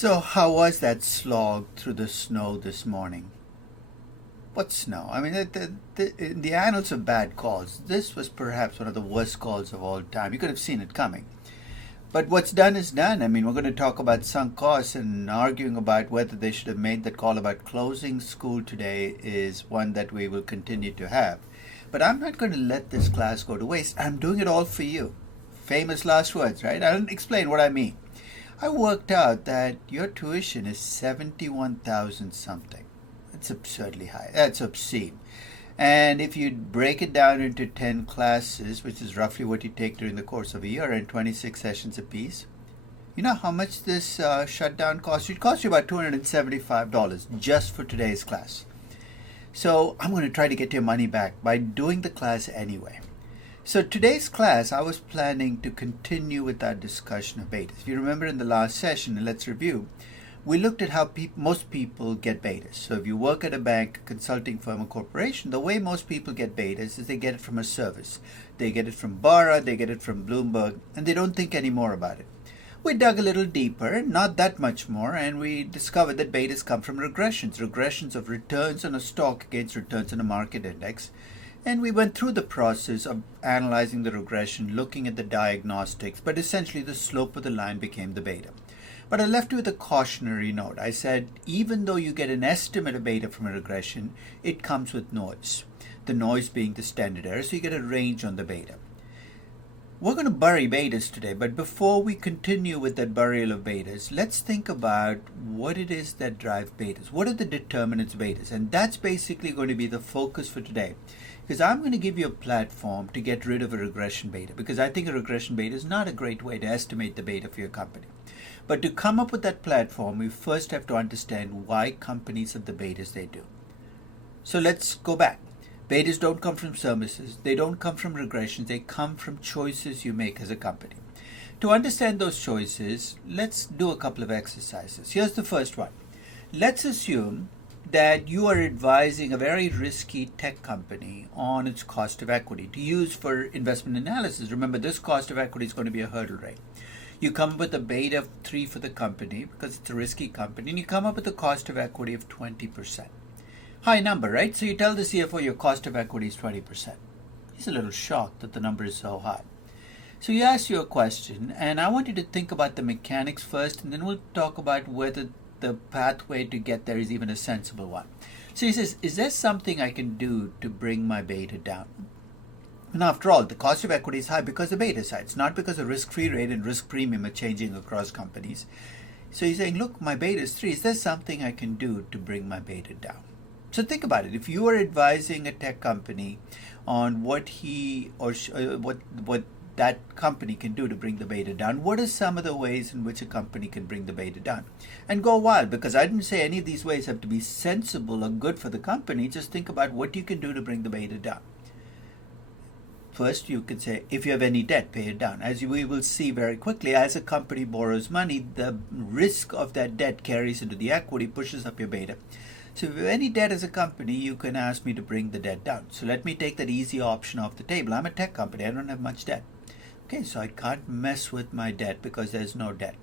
So, how was that slog through the snow this morning? What snow? I mean, in the annals of bad calls, this was perhaps one of the worst calls of all time. You could have seen it coming. But what's done is done. I mean, we're going to talk about sunk costs, and arguing about whether they should have made that call about closing school today is one that we will continue to have. But I'm not going to let this class go to waste. I'm doing it all for you. Famous last words, right? I'll explain what I mean. I worked out that your tuition is 71,000 something. That's absurdly high. That's obscene. And if you break it down into 10 classes, which is roughly what you take during the course of a year, and 26 sessions apiece, you know how much this shutdown costs you? It costs you about $275 just for today's class. So I'm going to try to get your money back by doing the class anyway. So today's class, I was planning to continue with our discussion of betas. If you remember in the last session, and let's review, we looked at how most people get betas. So if you work at a bank, a consulting firm, a corporation, the way most people get betas is they get it from a service. They get it from Barra, they get it from Bloomberg, and they don't think any more about it. We dug a little deeper, not that much more, and we discovered that betas come from regressions of returns on a stock against returns on a market index. And we went through the process of analyzing the regression, looking at the diagnostics, but essentially the slope of the line became the beta. But I left you with a cautionary note. I said, even though you get an estimate of beta from a regression, it comes with noise. The noise being the standard error, so you get a range on the beta. We're going to bury betas today, but before we continue with that burial of betas, let's think about what it is that drive betas. What are the determinants of betas? And that's basically going to be the focus for today. Because I'm going to give you a platform to get rid of a regression beta, because I think a regression beta is not a great way to estimate the beta for your company. But to come up with that platform, we first have to understand why companies have the betas they do. So let's go back. Betas don't come from services. They don't come from regressions. They come from choices you make as a company. To understand those choices, let's do a couple of exercises. Here's the first one. Let's assume that you are advising a very risky tech company on its cost of equity to use for investment analysis. Remember, this cost of equity is going to be a hurdle rate. You come up with a beta of 3 for the company because it's a risky company, and you come up with a cost of equity of 20%. High number, right? So you tell the CFO your cost of equity is 20%. He's a little shocked that the number is so high. So he asks you a question, and I want you to think about the mechanics first, and then we'll talk about whether the pathway to get there is even a sensible one. So he says, is there something I can do to bring my beta down? And after all, the cost of equity is high because the beta is high. It's not because the risk-free rate and risk premium are changing across companies. So he's saying, look, my beta is 3. Is there something I can do to bring my beta down? So think about it. If you are advising a tech company on what he or what that company can do to bring the beta down, what are some of the ways in which a company can bring the beta down? And go wild, because I didn't say any of these ways have to be sensible or good for the company. Just think about what you can do to bring the beta down. First, you could say, if you have any debt, pay it down. As we will see very quickly, as a company borrows money, the risk of that debt carries into the equity, pushes up your beta. So if you have any debt as a company, you can ask me to bring the debt down. So let me take that easy option off the table. I'm a tech company. I don't have much debt. Okay, so I can't mess with my debt because there's no debt.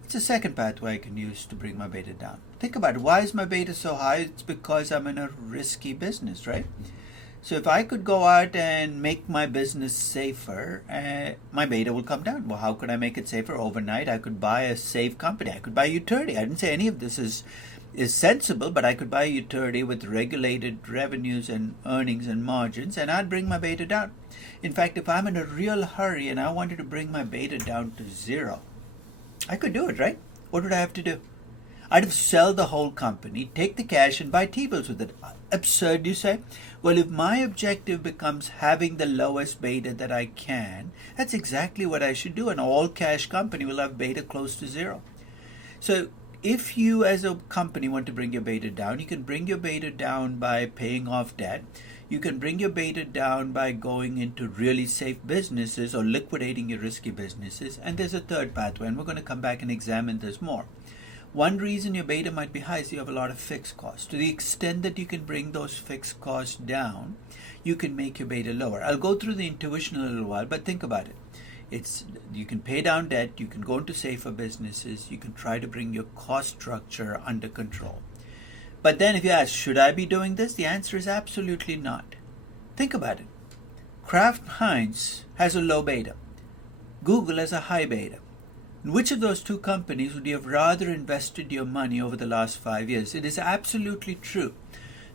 What's the second pathway I can use to bring my beta down? Think about it. Why is my beta so high? It's because I'm in a risky business, right? So if I could go out and make my business safer, my beta will come down. Well, how could I make it safer? Overnight, I could buy a safe company. I could buy utility. I didn't say any of this is sensible, but I could buy a utility with regulated revenues and earnings and margins, and I'd bring my beta down. In fact, if I'm in a real hurry and I wanted to bring my beta down to 0, I could do it, right? What would I have to do? I'd have sell the whole company, take the cash, and buy T-bills with it. Absurd, you say? Well, if my objective becomes having the lowest beta that I can, that's exactly what I should do. An all-cash company will have beta close to 0. So if you as a company want to bring your beta down, you can bring your beta down by paying off debt. You can bring your beta down by going into really safe businesses or liquidating your risky businesses. And there's a third pathway, and we're going to come back and examine this more. One reason your beta might be high is you have a lot of fixed costs. To the extent that you can bring those fixed costs down, you can make your beta lower. I'll go through the intuition in a little while, but think about it. You can pay down debt, you can go into safer businesses, you can try to bring your cost structure under control. But then if you ask, should I be doing this? The answer is absolutely not. Think about it. Kraft Heinz has a low beta. Google has a high beta. In which of those two companies would you have rather invested your money over the last 5 years? It is absolutely true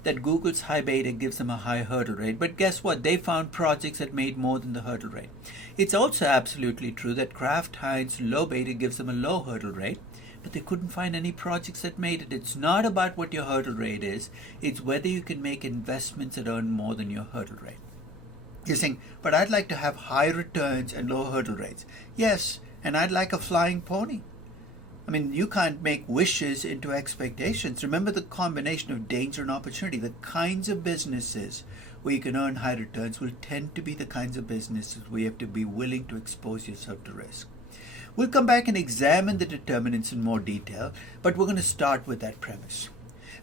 that Google's high beta gives them a high hurdle rate, but guess what? They found projects that made more than the hurdle rate. It's also absolutely true that Kraft Heinz low beta gives them a low hurdle rate, but they couldn't find any projects that made it. It's not about what your hurdle rate is, it's whether you can make investments that earn more than your hurdle rate. You're saying, but I'd like to have high returns and low hurdle rates. Yes, and I'd like a flying pony. I mean, you can't make wishes into expectations. Remember the combination of danger and opportunity. The kinds of businesses where you can earn high returns will tend to be the kinds of businesses where you have to be willing to expose yourself to risk. We'll come back and examine the determinants in more detail, but we're going to start with that premise.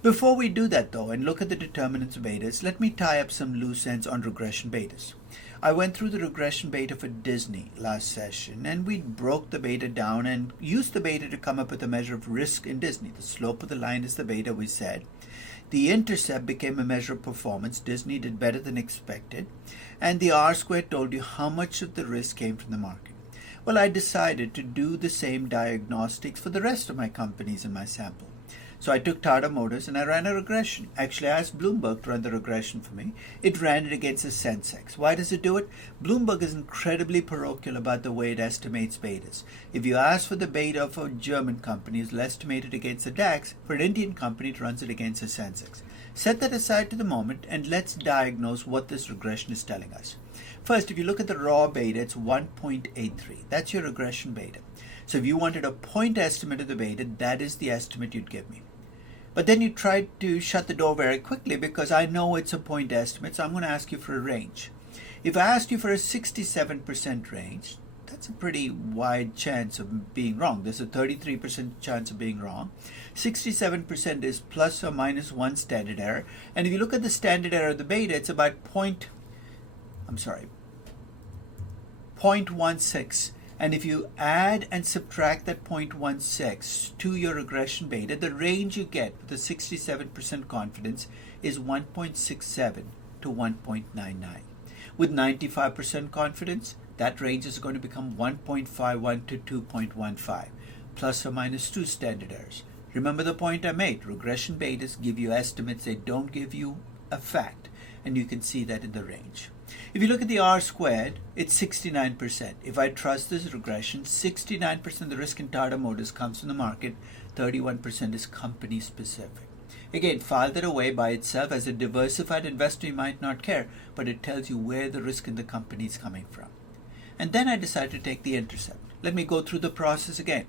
Before we do that, though, and look at the determinants of betas, let me tie up some loose ends on regression betas. I went through the regression beta for Disney last session, and we broke the beta down and used the beta to come up with a measure of risk in Disney. The slope of the line is the beta, we said. The intercept became a measure of performance. Disney did better than expected. And the R-squared told you how much of the risk came from the market. Well, I decided to do the same diagnostics for the rest of my companies in my sample. So I took Tata Motors and I ran a regression. Actually, I asked Bloomberg to run the regression for me. It ran it against the Sensex. Why does it do it? Bloomberg is incredibly parochial about the way it estimates betas. If you ask for the beta of a German company, it'll estimate it against the DAX. For an Indian company, it runs it against the Sensex. Set that aside to the moment and let's diagnose what this regression is telling us. First, if you look at the raw beta, it's 1.83. That's your regression beta. So if you wanted a point estimate of the beta, that is the estimate you'd give me. But then you tried to shut the door very quickly because I know it's a point estimate, so I'm going to ask you for a range. If I asked you for a 67% range, that's a pretty wide chance of being wrong. There's a 33% chance of being wrong. 67% is plus or minus 1 standard error. And if you look at the standard error of the beta, it's about 0.16. And if you add and subtract that 0.16 to your regression beta, the range you get with a 67% confidence is 1.67 to 1.99. With 95% confidence, that range is going to become 1.51 to 2.15, plus or minus 2 standard errors. Remember the point I made. Regression betas give you estimates, they don't give you a fact, and you can see that in the range. If you look at the R-squared, it's 69%. If I trust this regression, 69% of the risk in Tata Motors comes from the market, 31% is company specific. Again, file that away by itself. As a diversified investor, you might not care, but it tells you where the risk in the company is coming from. And then I decided to take the intercept. Let me go through the process again.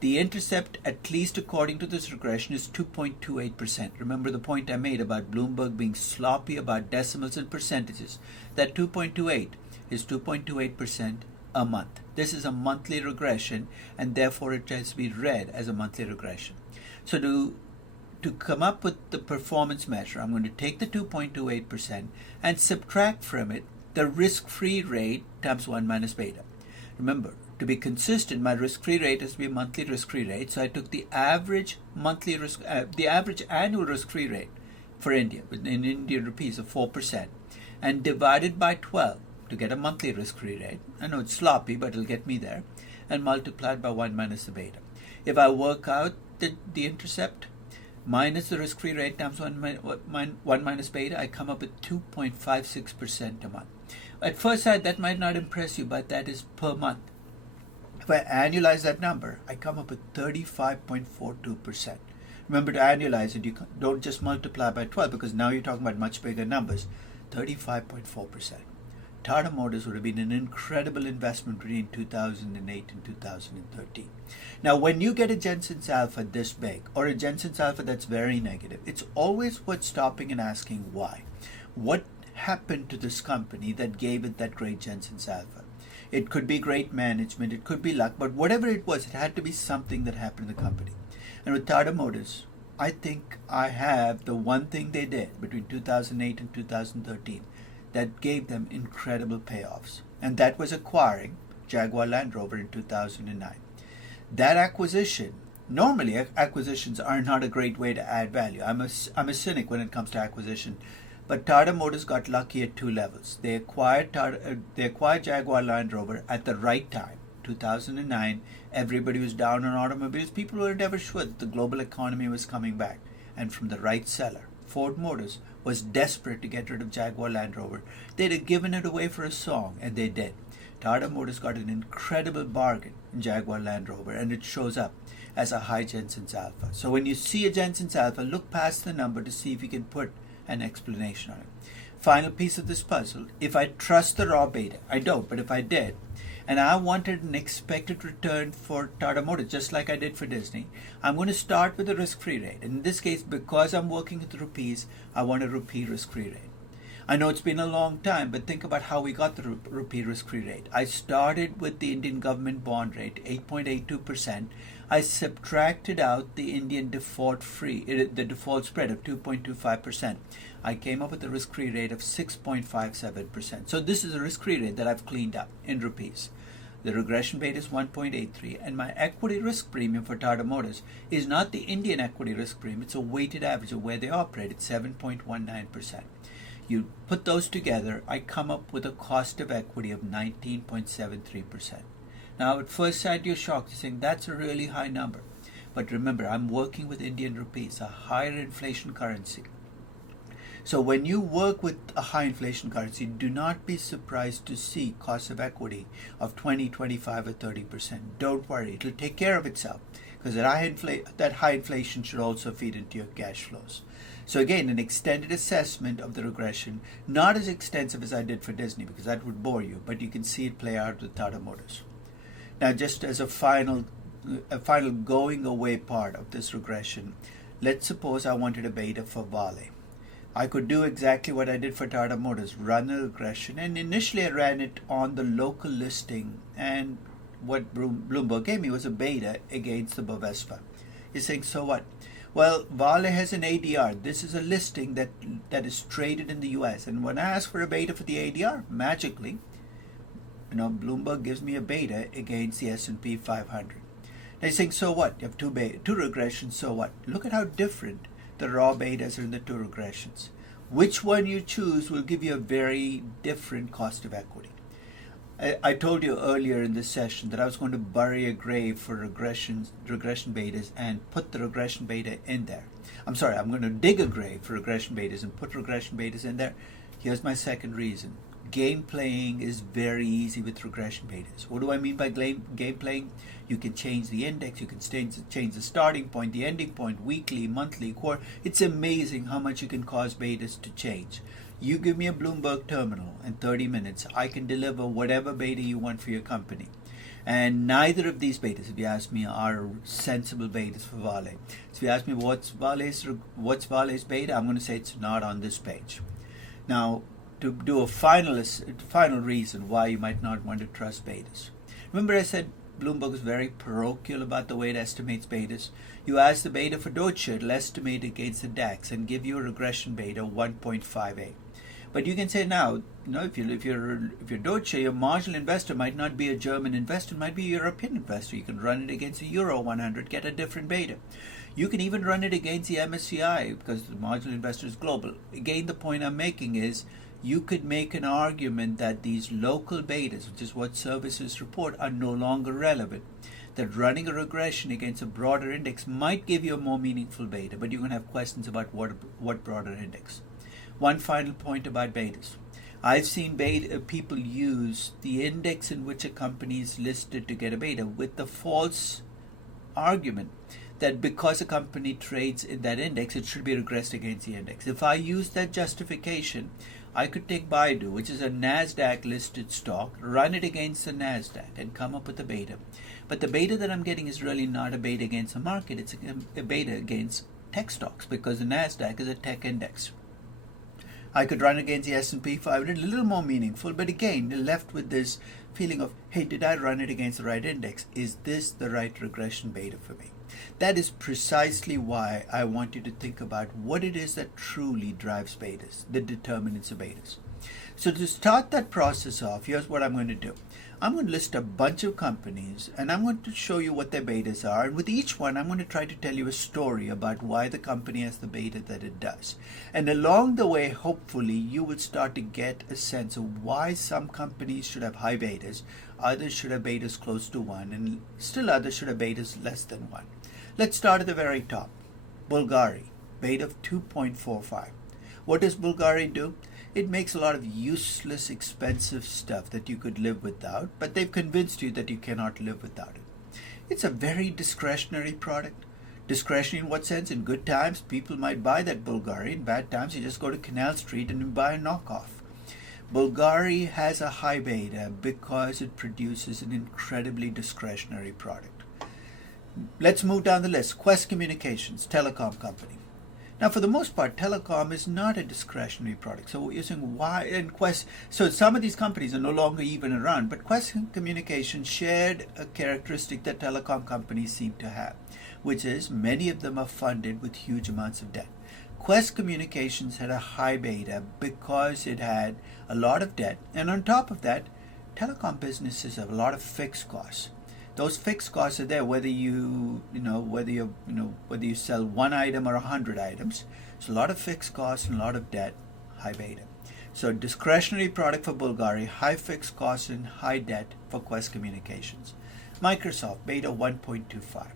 The intercept, at least according to this regression, is 2.28%. Remember the point I made about Bloomberg being sloppy about decimals and percentages. That 2.28 is 2.28% a month. This is a monthly regression, and therefore it has to be read as a monthly regression. So to come up with the performance measure, I'm going to take the 2.28% and subtract from it the risk-free rate times 1 minus beta. Remember, to be consistent, my risk-free rate has to be a monthly risk-free rate. So I took the average annual risk-free rate for India, in Indian rupees of 4%, and divided by 12 to get a monthly risk-free rate. I know it's sloppy, but it'll get me there, and multiplied by 1 minus the beta. If I work out the intercept minus the risk-free rate times 1 minus beta, I come up with 2.56% a month. At first sight, that might not impress you, but that is per month. If I annualize that number, I come up with 35.42%. Remember to annualize it. You don't just multiply by 12 because now you're talking about much bigger numbers. 35.4%. Tata Motors would have been an incredible investment between 2008 and 2013. Now, when you get a Jensen's alpha this big, or a Jensen's alpha that's very negative, it's always worth stopping and asking why. What happened to this company that gave it that great Jensen's alpha? It could be great management, it could be luck, but whatever it was, it had to be something that happened in the company. And with Tata Motors, I think I have the one thing they did between 2008 and 2013 that gave them incredible payoffs. And that was acquiring Jaguar Land Rover in 2009. That acquisition, normally acquisitions are not a great way to add value. I'm a cynic when it comes to acquisition. But Tata Motors got lucky at two levels. They acquired Jaguar Land Rover at the right time, 2009. Everybody was down on automobiles. People were never sure that the global economy was coming back. And from the right seller, Ford Motors was desperate to get rid of Jaguar Land Rover. They'd have given it away for a song, and they did. Tata Motors got an incredible bargain in Jaguar Land Rover, and it shows up as a high Jensen's alpha. So when you see a Jensen's alpha, look past the number to see if you can put an explanation on it. Final piece of this puzzle, if I trust the raw beta, I don't, but if I did, and I wanted an expected return for Tata Motors, just like I did for Disney, I'm going to start with a risk-free rate. In this case, because I'm working with rupees, I want a rupee risk-free rate. I know it's been a long time, but think about how we got the rupee risk-free rate. I started with the Indian government bond rate, 8.82%. I subtracted out the Indian default spread of 2.25%. I came up with a risk-free rate of 6.57%. So this is a risk-free rate that I've cleaned up in rupees. The regression beta is 1.83, and my equity risk premium for Tata Motors is not the Indian equity risk premium, it's a weighted average of where they operate at 7.19%. You put those together, I come up with a cost of equity of 19.73%. Now, at first sight, you're shocked. You're saying that's a really high number. But remember, I'm working with Indian rupees, a higher inflation currency. So when you work with a high inflation currency, do not be surprised to see cost of equity of 20, 25, or 30%. Don't worry, it'll take care of itself, because that high inflation should also feed into your cash flows. So again, an extended assessment of the regression, not as extensive as I did for Disney, because that would bore you, but you can see it play out with Tata Motors. Now, just as a final going away part of this regression, let's suppose I wanted a beta for Vale. I could do exactly what I did for Tata Motors, run a regression, and initially I ran it on the local listing, and what Bloomberg gave me was a beta against the Bovespa. You're saying, so what? Well, Vale has an ADR. This is a listing that is traded in the US, and when I ask for a beta for the ADR, magically, Bloomberg gives me a beta against the S&P 500. They're saying, so what? You have two regressions, so what? Look at how different the raw betas are in the two regressions. Which one you choose will give you a very different cost of equity. I told you earlier in this session that I was going to bury a grave for regression betas and put the regression beta in there. I'm going to dig a grave for regression betas and put regression betas in there. Here's my second reason. Game playing is very easy with regression betas. What do I mean by game playing? You can change the index, you can change the starting point, the ending point, weekly, monthly, quarter. It's amazing how much you can cause betas to change. You give me a Bloomberg terminal in 30 minutes, I can deliver whatever beta you want for your company. And neither of these betas, if you ask me, are sensible betas for Vale. So if you ask me what's Vale's beta, I'm going to say it's not on this page. Now, to do a final reason why you might not want to trust betas. Remember I said Bloomberg is very parochial about the way it estimates betas. You ask the beta for Deutsche, it'll estimate against the DAX and give you a regression beta 1.58. But you can say now, if you're Deutsche, your marginal investor might not be a German investor, it might be a European investor. You can run it against the Euro 100, get a different beta. You can even run it against the MSCI because the marginal investor is global. Again, the point I'm making is you could make an argument that these local betas, which is what services report, are no longer relevant. That running a regression against a broader index might give you a more meaningful beta, but you're going to have questions about what broader index. One final point about betas. I've seen people use the index in which a company is listed to get a beta with the false argument that because a company trades in that index, it should be regressed against the index. If I use that justification, I could take Baidu, which is a NASDAQ listed stock, run it against the NASDAQ and come up with a beta. But the beta that I'm getting is really not a beta against the market, it's a beta against tech stocks because the NASDAQ is a tech index. I could run against the S&P 500, a little more meaningful, but again, you're left with this feeling of, hey, did I run it against the right index? Is this the right regression beta for me? That is precisely why I want you to think about what it is that truly drives betas, the determinants of betas. So to start that process off, here's what I'm going to do. I'm going to list a bunch of companies and I'm going to show you what their betas are. And with each one, I'm going to try to tell you a story about why the company has the beta that it does. And along the way, hopefully, you will start to get a sense of why some companies should have high betas, others should have betas close to 1, and still others should have betas less than 1. Let's start at the very top. Bulgari, beta of 2.45. What does Bulgari do? It makes a lot of useless, expensive stuff that you could live without, but they've convinced you that you cannot live without it. It's a very discretionary product. Discretionary in what sense? In good times, people might buy that Bulgari. In bad times, you just go to Canal Street and you buy a knockoff. Bulgari has a high beta because it produces an incredibly discretionary product. Let's move down the list. Quest Communications, telecom company. Now, for the most part, telecom is not a discretionary product. So you're saying why? And Quest, so some of these companies are no longer even around, but Quest Communications shared a characteristic that telecom companies seem to have, which is many of them are funded with huge amounts of debt. Quest Communications had a high beta because it had a lot of debt, and on top of that, telecom businesses have a lot of fixed costs. Those fixed costs are there whether you sell one item or 100 items. So a lot of fixed costs and a lot of debt, high beta. So discretionary product for Bulgari, high fixed costs and high debt for Quest Communications. Microsoft, beta 1.25.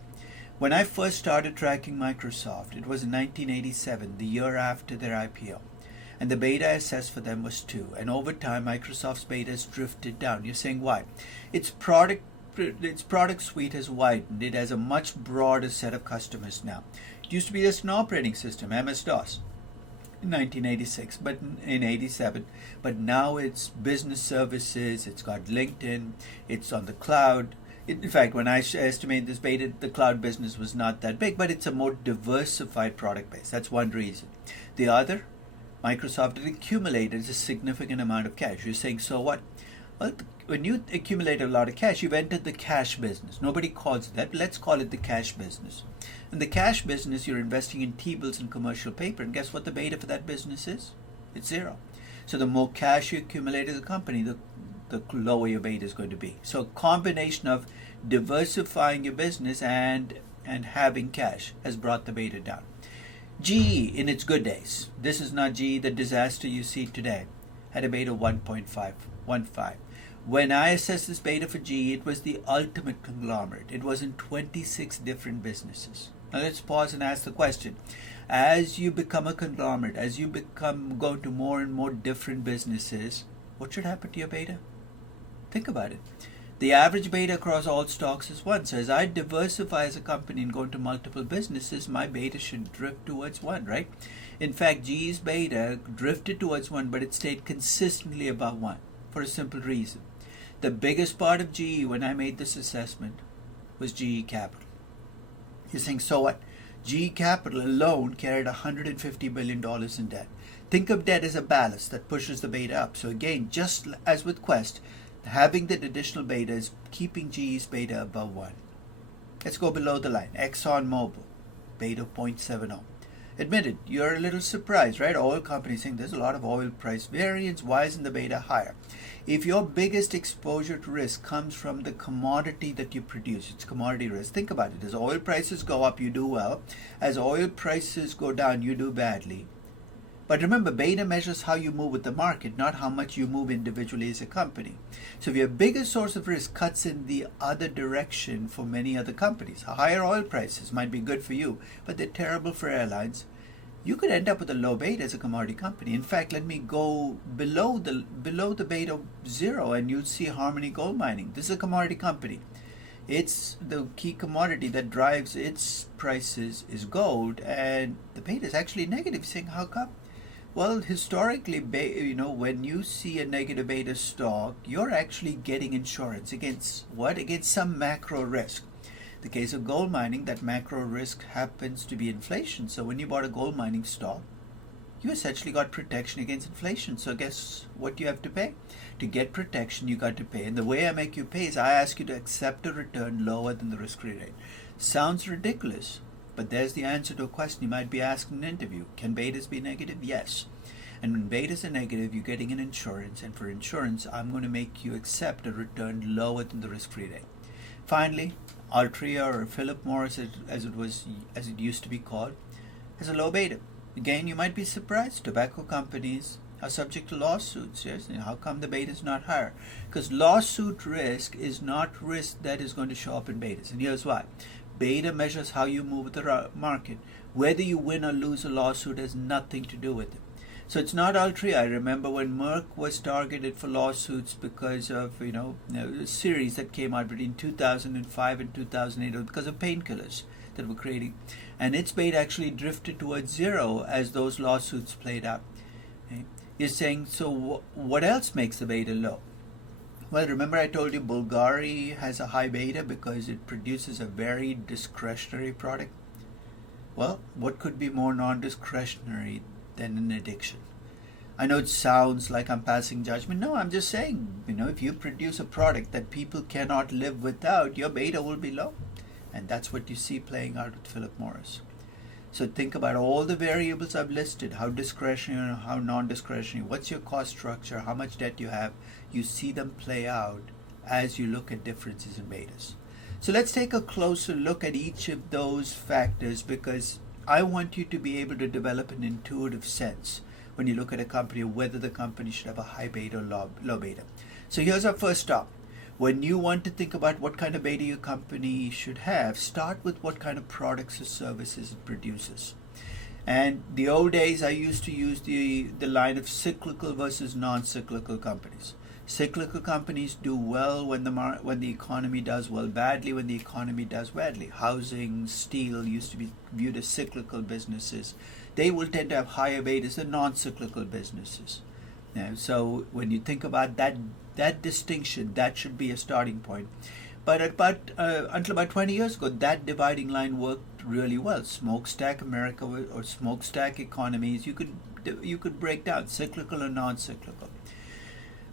When I first started tracking Microsoft, it was in 1987, the year after their IPO. And the beta I assessed for them was 2. And over time, Microsoft's beta has drifted down. You're saying why? Its product suite has widened. It has a much broader set of customers now. It used to be just an operating system, MS-DOS, in 1986, but in 87. But now it's business services. It's got LinkedIn. It's on the cloud. In fact, when I estimate this beta, the cloud business was not that big, but it's a more diversified product base. That's one reason. The other, Microsoft had accumulated a significant amount of cash. You're saying, so what? Well, when you accumulate a lot of cash, you've entered the cash business. Nobody calls it that, but let's call it the cash business. In the cash business, you're investing in T-bills and commercial paper, and guess what the beta for that business is? It's 0. So the more cash you accumulate as a company, the lower your beta is going to be. So a combination of diversifying your business and having cash has brought the beta down. GE in its good days, this is not GE, the disaster you see today, had a beta 1.15. When I assessed this beta for GE, it was the ultimate conglomerate. It was in 26 different businesses. Now let's pause and ask the question. As you become a conglomerate, as you go to more and more different businesses, what should happen to your beta? Think about it. The average beta across all stocks is 1. So as I diversify as a company and go into multiple businesses, my beta should drift towards 1, right? In fact, GE's beta drifted towards 1, but it stayed consistently above 1 for a simple reason. The biggest part of GE when I made this assessment was GE Capital. You're saying, so what? GE Capital alone carried $150 billion in debt. Think of debt as a ballast that pushes the beta up. So again, just as with Quest, having that additional beta is keeping GE's beta above 1. Let's go below the line. ExxonMobil, beta 0.70. Admitted, you're a little surprised, right? Oil companies saying there's a lot of oil price variance. Why isn't the beta higher? If your biggest exposure to risk comes from the commodity that you produce, it's commodity risk. Think about it. As oil prices go up, you do well. As oil prices go down, you do badly. But remember, beta measures how you move with the market, not how much you move individually as a company. So if your biggest source of risk cuts in the other direction for many other companies, higher oil prices might be good for you, but they're terrible for airlines. You could end up with a low beta as a commodity company. In fact, let me go below the beta 0, and you'll see Harmony Gold Mining. This is a commodity company. It's the key commodity that drives its prices is gold, and the beta is actually negative. You're saying, how come? Well, historically, when you see a negative beta stock, you're actually getting insurance against what? Against some macro risk. The case of gold mining, that macro risk happens to be inflation. So when you bought a gold mining stock, you essentially got protection against inflation. So guess what you have to pay? To get protection, you got to pay. And the way I make you pay is I ask you to accept a return lower than the risk-free rate. Sounds ridiculous. But there's the answer to a question you might be asked in an interview. Can betas be negative? Yes. And when betas are negative, you're getting an insurance, and for insurance, I'm going to make you accept a return lower than the risk-free rate. Finally, Altria, or Philip Morris as it used to be called, has a low beta. Again, you might be surprised. Tobacco companies are subject to lawsuits. Yes, and how come the beta is not higher? Because lawsuit risk is not risk that is going to show up in betas, and here's why. Beta measures how you move with the market. Whether you win or lose a lawsuit has nothing to do with it. So it's not Altria. I remember when Merck was targeted for lawsuits because of a series that came out between 2005 and 2008 because of painkillers that were creating, and its beta actually drifted towards zero as those lawsuits played out. Okay? You're saying, so what else makes the beta low? Well, remember I told you Bulgari has a high beta because it produces a very discretionary product? Well, what could be more non-discretionary than an addiction? I know it sounds like I'm passing judgment. No, I'm just saying, if you produce a product that people cannot live without, your beta will be low. And that's what you see playing out with Philip Morris. So think about all the variables I've listed, how discretionary and how non-discretionary, what's your cost structure, how much debt you have. You see them play out as you look at differences in betas. So let's take a closer look at each of those factors, because I want you to be able to develop an intuitive sense when you look at a company, whether the company should have a high beta or low beta. So here's our first stop. When you want to think about what kind of beta your company should have, start with what kind of products or services it produces. And the old days, I used to use the line of cyclical versus non-cyclical companies. Cyclical companies do well when the economy does well, badly when the economy does badly. Housing, steel used to be viewed as cyclical businesses. They will tend to have higher betas than non-cyclical businesses. So when you think about that distinction, that should be a starting point. But until about 20 years ago, that dividing line worked really well. Smokestack America or smokestack economies, you could break down cyclical or non-cyclical.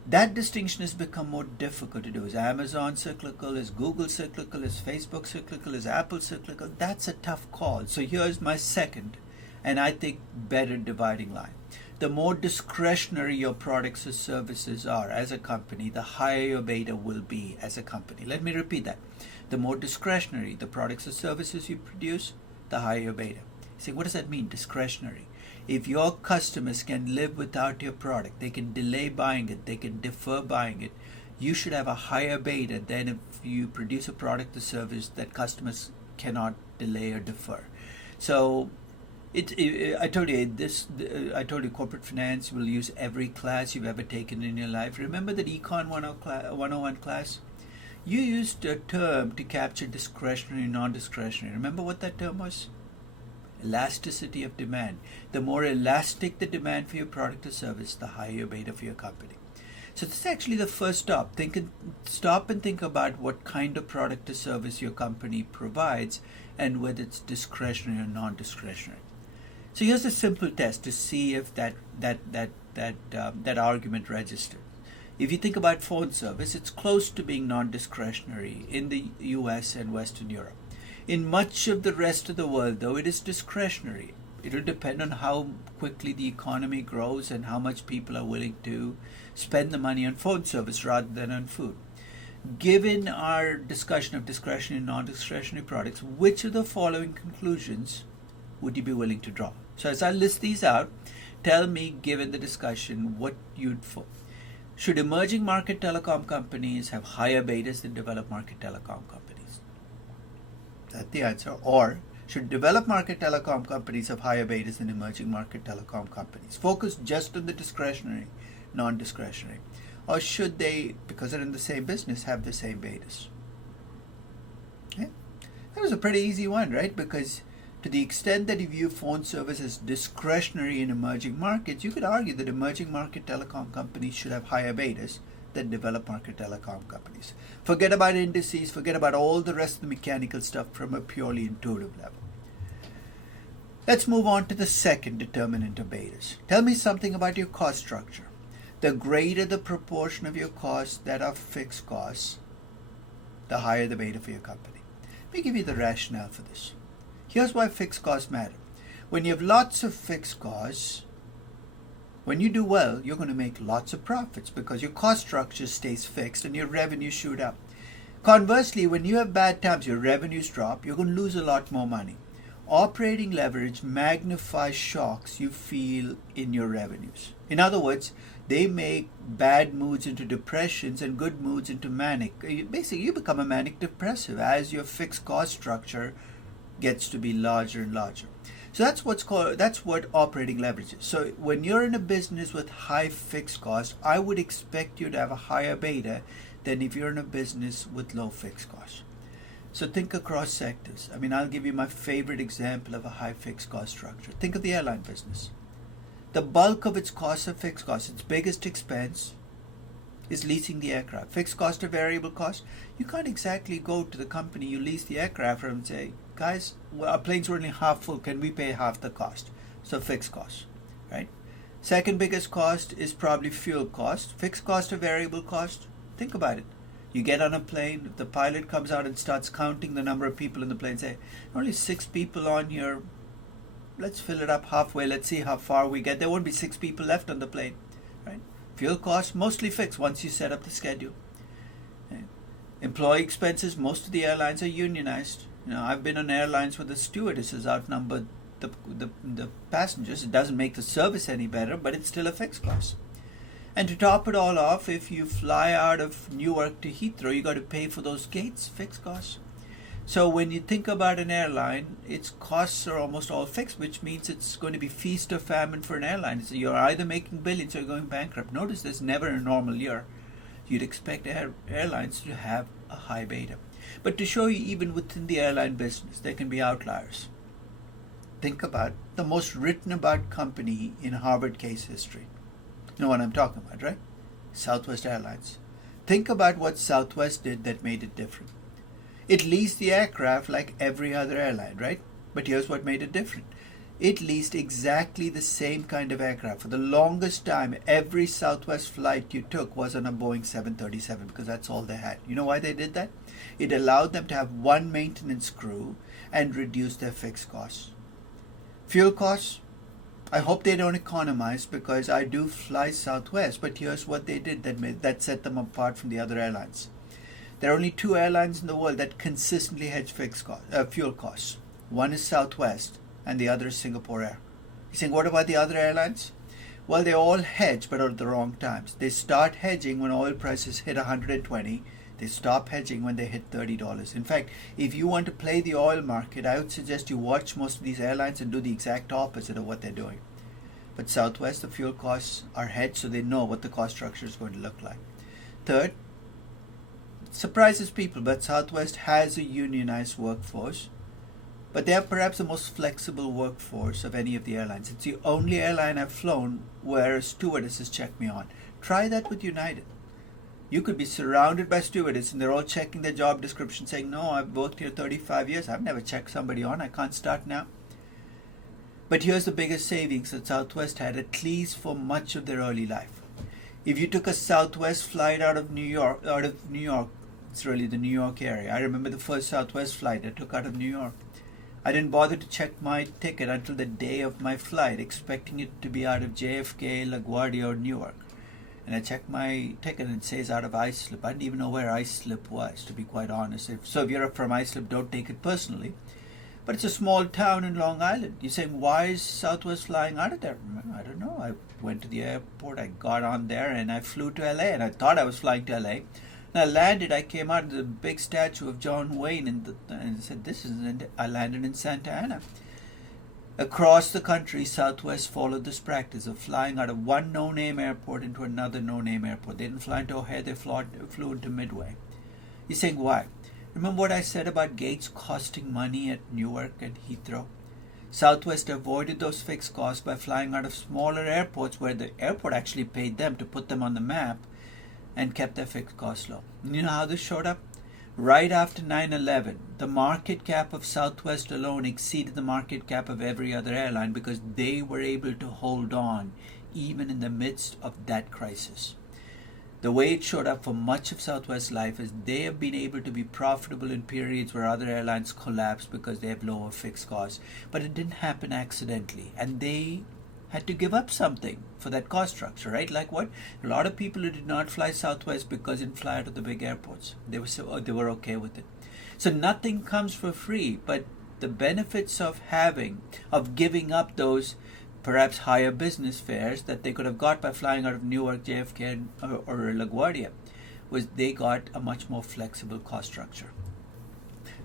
That distinction has become more difficult to do. Is Amazon cyclical? Is Google cyclical? Is Facebook cyclical? Is Apple cyclical? That's a tough call. So here's my second, and I think better dividing line. The more discretionary your products or services are as a company, the higher your beta will be as a company. Let me repeat that. The more discretionary the products or services you produce, the higher your beta. See, what does that mean, discretionary? If your customers can live without your product, they can delay buying it, they can defer buying it, you should have a higher beta than if you produce a product or service that customers cannot delay or defer. So I told you corporate finance will use every class you've ever taken in your life. Remember that Econ 101 class? You used a term to capture discretionary and non-discretionary. Remember what that term was? Elasticity of demand. The more elastic the demand for your product or service, the higher your beta for your company. So this is actually the first stop. Stop and think about what kind of product or service your company provides and whether it's discretionary or non-discretionary. So here's a simple test to see if that argument registered. If you think about phone service, it's close to being non-discretionary in the US and Western Europe. In much of the rest of the world, though, it is discretionary. It will depend on how quickly the economy grows and how much people are willing to spend the money on phone service rather than on food. Given our discussion of discretionary and non-discretionary products, which of the following conclusions would you be willing to draw? So as I list these out, tell me, given the discussion, what you'd for. Should emerging market telecom companies have higher betas than developed market telecom companies? That's the answer. Or should developed market telecom companies have higher betas than emerging market telecom companies? Focus just on the discretionary, non-discretionary. Or should they, because they're in the same business, have the same betas? Okay. That was a pretty easy one, right? Because to the extent that you view phone service as discretionary in emerging markets, you could argue that emerging market telecom companies should have higher betas than developed market telecom companies. Forget about indices, forget about all the rest of the mechanical stuff from a purely intuitive level. Let's move on to the second determinant of betas. Tell me something about your cost structure. The greater the proportion of your costs that are fixed costs, the higher the beta for your company. Let me give you the rationale for this. Here's why fixed costs matter. When you have lots of fixed costs, When you do well, you're going to make lots of profits because your cost structure stays fixed and your revenues shoot up. Conversely, when you have bad times, your revenues drop, you're going to lose a lot more money. Operating leverage magnifies shocks you feel in your revenues. In other words, they make bad moods into depressions and good moods into manic. Basically, you become a manic depressive as your fixed cost structure gets to be larger and larger. So that's what operating leverage is. So when you're in a business with high fixed costs, I would expect you to have a higher beta than if you're in a business with low fixed costs. So think across sectors. I mean, I'll give you my favorite example of a high fixed cost structure. Think of the airline business. The bulk of its costs are fixed costs. Its biggest expense is leasing the aircraft. Fixed cost or variable cost. You can't exactly go to the company you lease the aircraft from and say, guys, our planes are only half full. Can we pay half the cost? So fixed cost, right? Second biggest cost is probably fuel cost. Fixed cost or variable cost. Think about it. You get on a plane, the pilot comes out and starts counting the number of people in the plane, say, only 6 people on here, let's fill it up halfway, let's see how far we get. There won't be 6 people left on the plane, right? Fuel costs, mostly fixed once you set up the schedule. Right? Employee expenses, most of the airlines are unionized. I've been on airlines where the stewardesses outnumber the passengers. It doesn't make the service any better, but it's still a fixed cost. And to top it all off, if you fly out of Newark to Heathrow, you got to pay for those gates, fixed costs. So when you think about an airline, its costs are almost all fixed, which means it's going to be feast or famine for an airline. So you're either making billions or you're going bankrupt. Notice there's never a normal year. You'd expect airlines to have a high beta. But to show you, even within the airline business, there can be outliers. Think about the most written about company in Harvard case history. You know what I'm talking about, right? Southwest Airlines. Think about what Southwest did that made it different. It leased the aircraft like every other airline, right? But here's what made it different. It leased exactly the same kind of aircraft. For the longest time, every Southwest flight you took was on a Boeing 737 because that's all they had. You know why they did that? It allowed them to have one maintenance crew and reduce their fixed costs. Fuel costs? I hope they don't economize because I do fly Southwest, but here's what they did that set them apart from the other airlines. There are only 2 airlines in the world that consistently hedge fuel costs. One is Southwest and the other is Singapore Air. You're saying, what about the other airlines? Well, they all hedge, but at the wrong times. They start hedging when oil prices hit 120. They stop hedging when they hit $30. In fact, if you want to play the oil market, I would suggest you watch most of these airlines and do the exact opposite of what they're doing. But Southwest, the fuel costs are hedged, so they know what the cost structure is going to look like. Third, it surprises people, but Southwest has a unionized workforce, but they have perhaps the most flexible workforce of any of the airlines. It's the only airline I've flown where a stewardess has checked me on. Try that with United. You could be surrounded by stewardesses and they're all checking their job description saying, no, I've worked here 35 years. I've never checked somebody on. I can't start now. But here's the biggest savings that Southwest had, at least for much of their early life. If you took a Southwest flight out of New York, it's really the New York area. I remember the first Southwest flight I took out of New York. I didn't bother to check my ticket until the day of my flight, expecting it to be out of JFK, LaGuardia, or Newark. And I checked my ticket and it says out of Islip. I didn't even know where Islip was, to be quite honest. If you're from Islip, don't take it personally. But it's a small town in Long Island. You're saying, why is Southwest flying out of there? I don't know. I went to the airport, I got on there, and I flew to LA. And I thought I was flying to LA. And I landed, I came out of the big statue of John Wayne and I said, I landed in Santa Ana. Across the country, Southwest followed this practice of flying out of one no-name airport into another no-name airport. They didn't fly into O'Hare, they flew into Midway. You're saying, why? Remember what I said about gates costing money at Newark and Heathrow? Southwest avoided those fixed costs by flying out of smaller airports where the airport actually paid them to put them on the map and kept their fixed costs low. You know how this showed up? Right after 9/11, the market cap of Southwest alone exceeded the market cap of every other airline because they were able to hold on even in the midst of that crisis. The way it showed up for much of Southwest's life is they have been able to be profitable in periods where other airlines collapse because they have lower fixed costs. But it didn't happen accidentally, and they had to give up something for that cost structure, right? Like what? A lot of people who did not fly Southwest because they didn't fly out of the big airports. They were okay with it. So nothing comes for free, but the benefits of giving up those perhaps higher business fares that they could have got by flying out of Newark, JFK, or LaGuardia, was they got a much more flexible cost structure.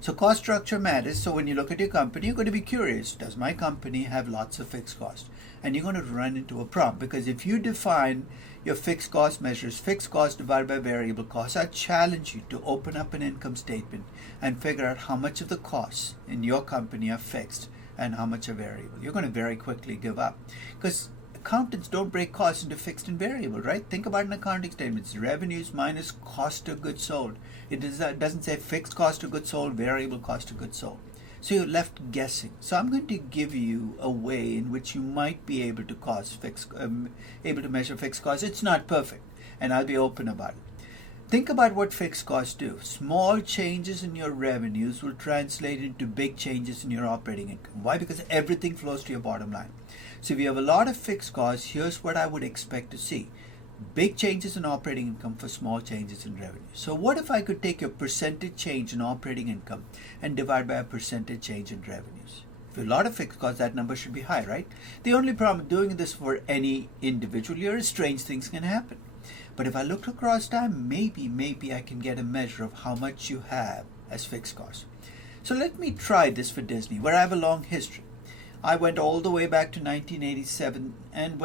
So cost structure matters. So when you look at your company, you're going to be curious, does my company have lots of fixed costs? And you're going to run into a problem, because if you define your fixed cost measures, fixed cost divided by variable costs, I challenge you to open up an income statement and figure out how much of the costs in your company are fixed and how much are variable. You're going to very quickly give up, because accountants don't break costs into fixed and variable, right? Think about an accounting statement. It's revenues minus cost of goods sold. It doesn't say fixed cost of goods sold, variable cost of goods sold. So you're left guessing. So I'm going to give you a way in which you might be able to measure fixed costs. It's not perfect, and I'll be open about it. Think about what fixed costs do. Small changes in your revenues will translate into big changes in your operating income. Why? Because everything flows to your bottom line. So if you have a lot of fixed costs, here's what I would expect to see. Big changes in operating income for small changes in revenue. So what if I could take your percentage change in operating income and divide by a percentage change in revenues? If you have a lot of fixed costs, that number should be high, right? The only problem with doing this for any individual year is strange things can happen. But if I look across time, maybe I can get a measure of how much you have as fixed costs. So let me try this for Disney, where I have a long history. I went all the way back to 1987 and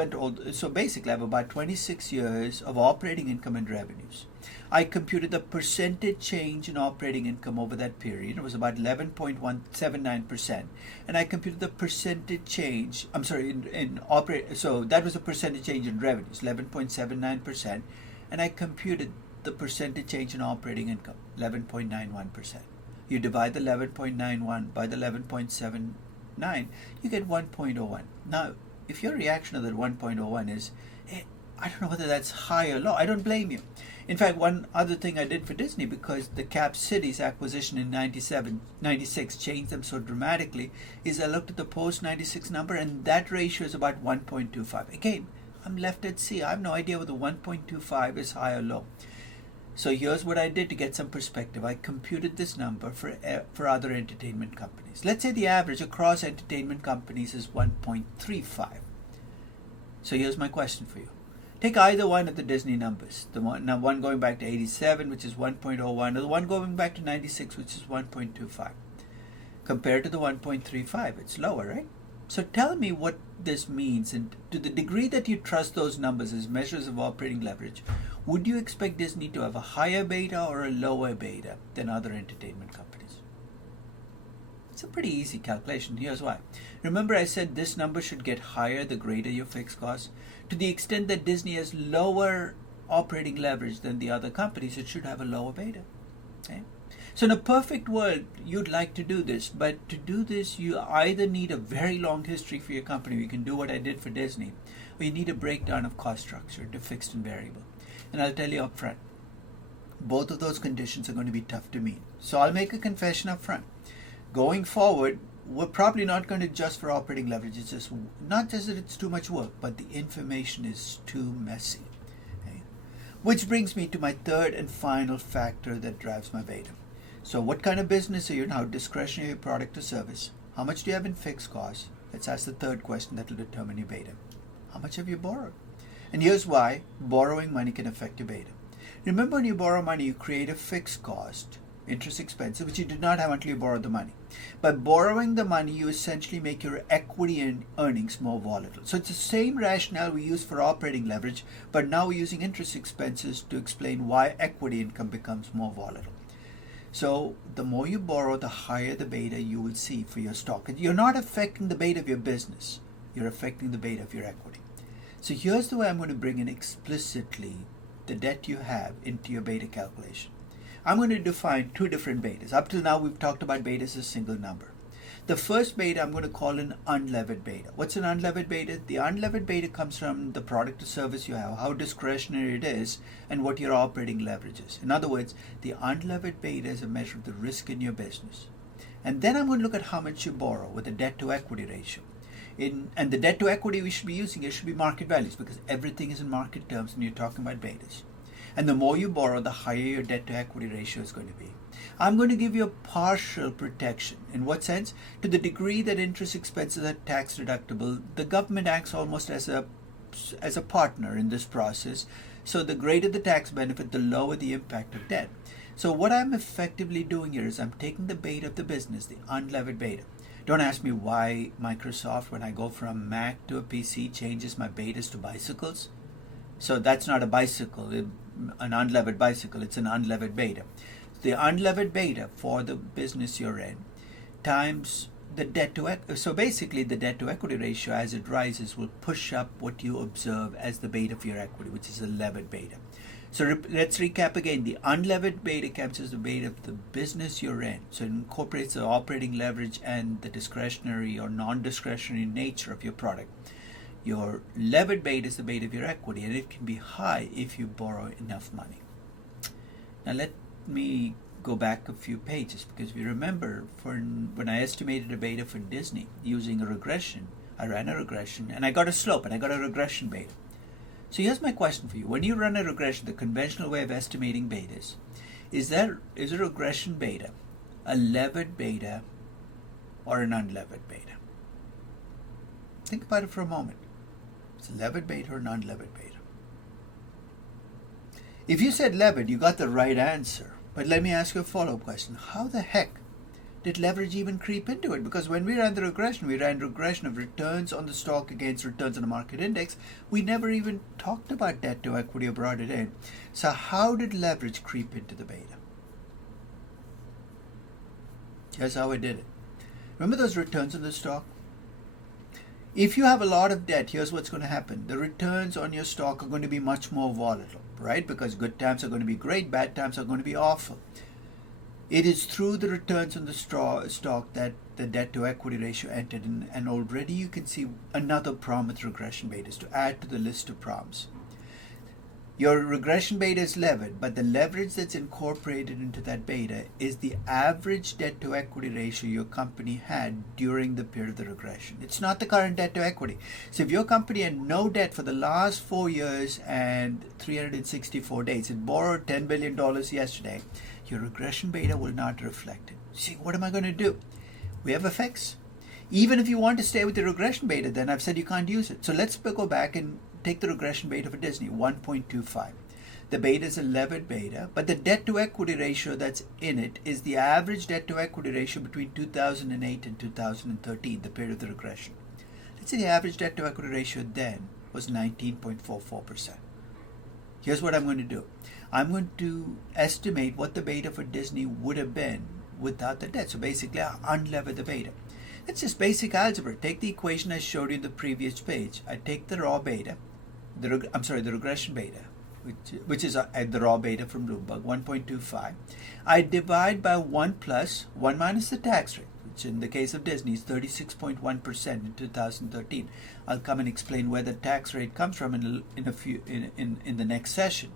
so basically I have about 26 years of operating income and revenues. I computed the percentage change in operating income over that period. It was about 11.179%. And I computed the percentage change, so that was a percentage change in revenues, 11.79%. And I computed the percentage change in operating income, 11.91%. You divide the 11.91 by the 11.79, you get 1.01. Now, if your reaction to that 1.01 is, hey, I don't know whether that's high or low, I don't blame you. In fact, one other thing I did for Disney, because the Cap Cities acquisition in 96 changed them so dramatically, is I looked at the post-96 number, and that ratio is about 1.25. Again, I'm left at sea. I have no idea whether 1.25 is high or low. So here's what I did to get some perspective. I computed this number for other entertainment companies. Let's say the average across entertainment companies is 1.35. So here's my question for you. Take either one of the Disney numbers. The one going back to 87, which is 1.01, or the one going back to 96, which is 1.25. Compared to the 1.35, it's lower, right? So tell me what this means, and to the degree that you trust those numbers as measures of operating leverage, would you expect Disney to have a higher beta or a lower beta than other entertainment companies? It's a pretty easy calculation. Here's why. Remember I said this number should get higher the greater your fixed costs? To the extent that Disney has lower operating leverage than the other companies, it should have a lower beta. Okay? So in a perfect world, you'd like to do this, but to do this, you either need a very long history for your company, you can do what I did for Disney, or you need a breakdown of cost structure to fixed and variable. And I'll tell you up front, both of those conditions are going to be tough to meet. So I'll make a confession up front. Going forward, we're probably not going to adjust for operating leverage. It's just not just that it's too much work, but the information is too messy. Okay? Which brings me to my third and final factor that drives my beta. So what kind of business are you in? How discretionary your product or service? How much do you have in fixed costs? Let's ask the third question that will determine your beta. How much have you borrowed? And here's why borrowing money can affect your beta. Remember, when you borrow money, you create a fixed cost, interest expenses, which you did not have until you borrowed the money. By borrowing the money, you essentially make your equity and earnings more volatile. So it's the same rationale we use for operating leverage, but now we're using interest expenses to explain why equity income becomes more volatile. So the more you borrow, the higher the beta you will see for your stock. And you're not affecting the beta of your business. You're affecting the beta of your equity. So here's the way I'm going to bring in explicitly the debt you have into your beta calculation. I'm going to define two different betas. Up till now, we've talked about beta as a single number. The first beta I'm going to call an unlevered beta. What's an unlevered beta? The unlevered beta comes from the product or service you have, how discretionary it is, and what your operating leverage is. In other words, the unlevered beta is a measure of the risk in your business. And then I'm going to look at how much you borrow with a debt to equity ratio. And the debt to equity we should be using, it should be market values, because everything is in market terms when you're talking about betas. And the more you borrow, the higher your debt to equity ratio is going to be. I'm going to give you a partial protection. In what sense? To the degree that interest expenses are tax deductible, the government acts almost as a partner in this process. So the greater the tax benefit, the lower the impact of debt. So what I'm effectively doing here is I'm taking the beta of the business, the unlevered beta. Don't ask me why Microsoft, when I go from Mac to a PC, changes my betas to bicycles. So that's not a bicycle, an unlevered bicycle, it's an unlevered beta. The unlevered beta for the business you're in times the debt to equity. So basically the debt to equity ratio as it rises will push up what you observe as the beta for your equity, which is a levered beta. So let's recap again. The unlevered beta captures the beta of the business you're in. So it incorporates the operating leverage and the discretionary or non-discretionary nature of your product. Your levered beta is the beta of your equity, and it can be high if you borrow enough money. Now let me go back a few pages, because if you remember, when I estimated a beta for Disney using a regression, I ran a regression and I got a slope and I got a regression beta. So here's my question for you. When you run a regression, the conventional way of estimating betas, is a regression beta a levered beta or an unlevered beta? Think about it for a moment. It's a levered beta or an unlevered beta? If you said levered, you got the right answer. But let me ask you a follow-up question. How the heck did leverage even creep into it? Because when we ran the regression, we ran regression of returns on the stock against returns on the market index. We never even talked about debt to equity or brought it in. So how did leverage creep into the beta? Here's how I did it. Remember those returns on the stock? If you have a lot of debt, here's what's going to happen. The returns on your stock are going to be much more volatile, right? Because good times are going to be great, bad times are going to be awful. It is through the returns on the stock that the debt to equity ratio entered in, and already you can see another problem with regression betas to add to the list of problems. Your regression beta is levered, but the leverage that's incorporated into that beta is the average debt to equity ratio your company had during the period of the regression. It's not the current debt to equity. So if your company had no debt for the last 4 years and 364 days, it borrowed $10 billion yesterday, your regression beta will not reflect it. See, what am I going to do? We have a fix. Even if you want to stay with the regression beta, then I've said you can't use it. So let's go back and take the regression beta for Disney, 1.25. The beta is a levered beta, but the debt to equity ratio that's in it is the average debt to equity ratio between 2008 and 2013, the period of the regression. Let's say the average debt to equity ratio then was 19.44%. Here's what I'm going to do. I'm going to estimate what the beta for Disney would have been without the debt. So basically, I'll unlever the beta. It's just basic algebra. Take the equation I showed you in the previous page. I take the raw beta, the regression beta, which is the raw beta from Bloomberg, 1.25. I divide by 1 plus 1 minus the tax rate, which in the case of Disney is 36.1% in 2013. I'll come and explain where the tax rate comes from in the next session.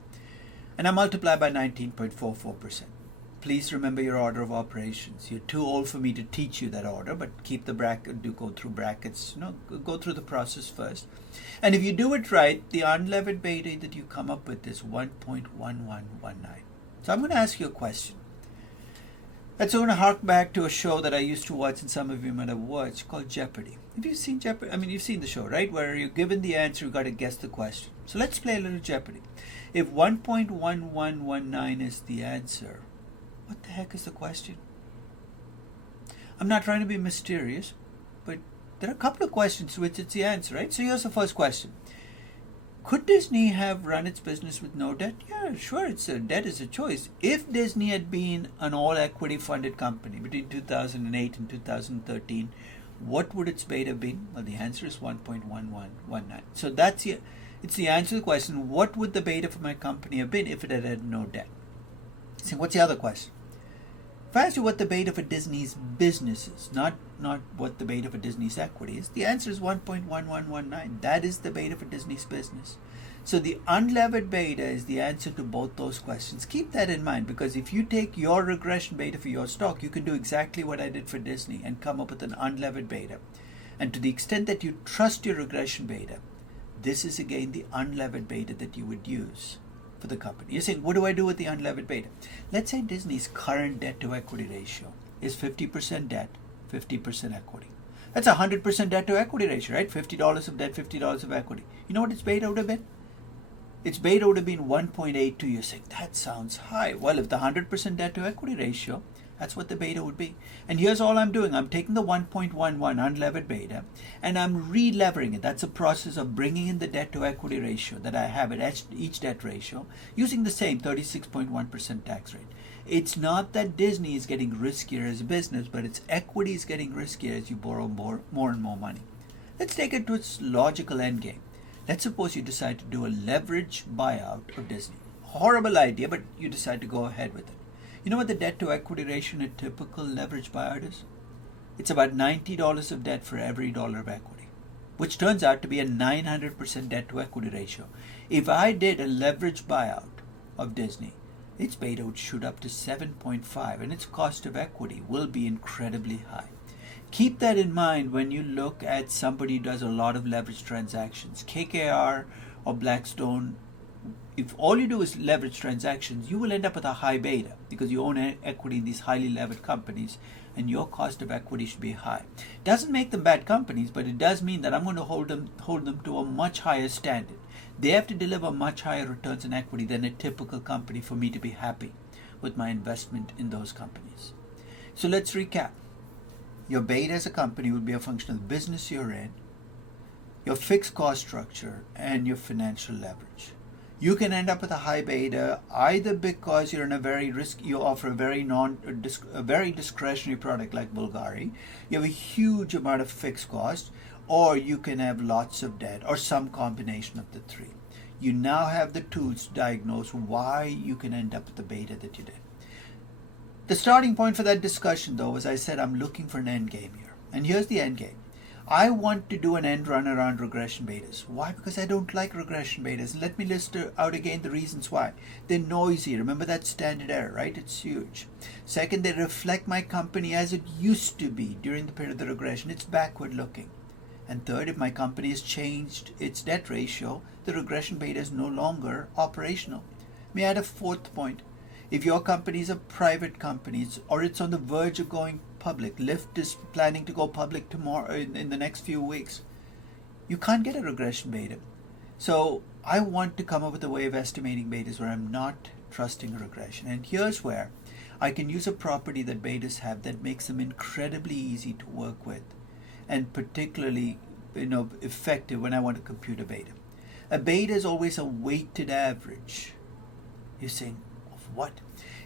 And I multiply by 19.44%. Please remember your order of operations. You're too old for me to teach you that order, but keep the bracket, do go through brackets, go through the process first. And if you do it right, the unlevered beta that you come up with is 1.1119. So I'm going to ask you a question. That's going to hark back to a show that I used to watch, and some of you might have watched, called Jeopardy. Have you seen Jeopardy? I mean, you've seen the show, right? Where you're given the answer, you've got to guess the question. So let's play a little Jeopardy. If 1.1119 is the answer, what the heck is the question? I'm not trying to be mysterious, but there are a couple of questions to which it's the answer, right? So here's the first question. Could Disney have run its business with no debt? Yeah, sure, debt is a choice. If Disney had been an all-equity funded company between 2008 and 2013, what would its beta have been? Well, the answer is 1.1119. So it's the answer to the question, what would the beta for my company have been if it had had no debt? So what's the other question? If I ask you what the beta for Disney's business is, not what the beta for Disney's equity is, the answer is 1.1119. That is the beta for Disney's business. So the unlevered beta is the answer to both those questions. Keep that in mind, because if you take your regression beta for your stock, you can do exactly what I did for Disney and come up with an unlevered beta. And to the extent that you trust your regression beta, this is again the unlevered beta that you would use for the company. You're saying, what do I do with the unlevered beta? Let's say Disney's current debt to equity ratio is 50% debt, 50% equity. That's a 100% debt to equity ratio, right? $50 of debt, $50 of equity. You know what its beta would have been? Its beta would have been 1.82. You're saying, that sounds high. Well, if the 100% debt to equity ratio, that's what the beta would be. And here's all I'm doing. I'm taking the 1.11 unlevered beta and I'm re-levering it. That's a process of bringing in the debt to equity ratio that I have at each debt ratio using the same 36.1% tax rate. It's not that Disney is getting riskier as a business, but its equity is getting riskier as you borrow more and more money. Let's take it to its logical endgame. Let's suppose you decide to do a leverage buyout of Disney. Horrible idea, but you decide to go ahead with it. You know what the debt to equity ratio in a typical leverage buyout is? It's about $90 of debt for every dollar of equity, which turns out to be a 900% debt to equity ratio. If I did a leverage buyout of Disney, its beta would shoot up to 7.5 and its cost of equity will be incredibly high. Keep that in mind when you look at somebody who does a lot of leverage transactions. KKR or Blackstone, if all you do is leverage transactions, you will end up with a high beta because you own equity in these highly levered companies and your cost of equity should be high. Doesn't make them bad companies, but it does mean that I'm going to hold them to a much higher standard. They have to deliver much higher returns on equity than a typical company for me to be happy with my investment in those companies. So let's recap. Your beta as a company would be a function of the business you're in, your fixed cost structure, and your financial leverage. You can end up with a high beta either because you're in a very you offer a very discretionary product like Bulgari, you have a huge amount of fixed cost, or you can have lots of debt, or some combination of the three. You now have the tools to diagnose why you can end up with the beta that you did. The starting point for that discussion, though, as I said, I'm looking for an end game here. And here's the end game. I want to do an end run around regression betas. Why? Because I don't like regression betas. Let me list out again the reasons why. They're noisy. Remember that standard error, right? It's huge. Second, they reflect my company as it used to be during the period of the regression. It's backward looking. And third, if my company has changed its debt ratio, the regression beta is no longer operational. May I add a fourth point? If your company is a private company or it's on the verge of going public, Lyft is planning to go public tomorrow in the next few weeks, you can't get a regression beta. So I want to come up with a way of estimating betas where I'm not trusting a regression. And here's where I can use a property that betas have that makes them incredibly easy to work with and particularly effective when I want to compute a beta. A beta is always a weighted average. You're saying, what?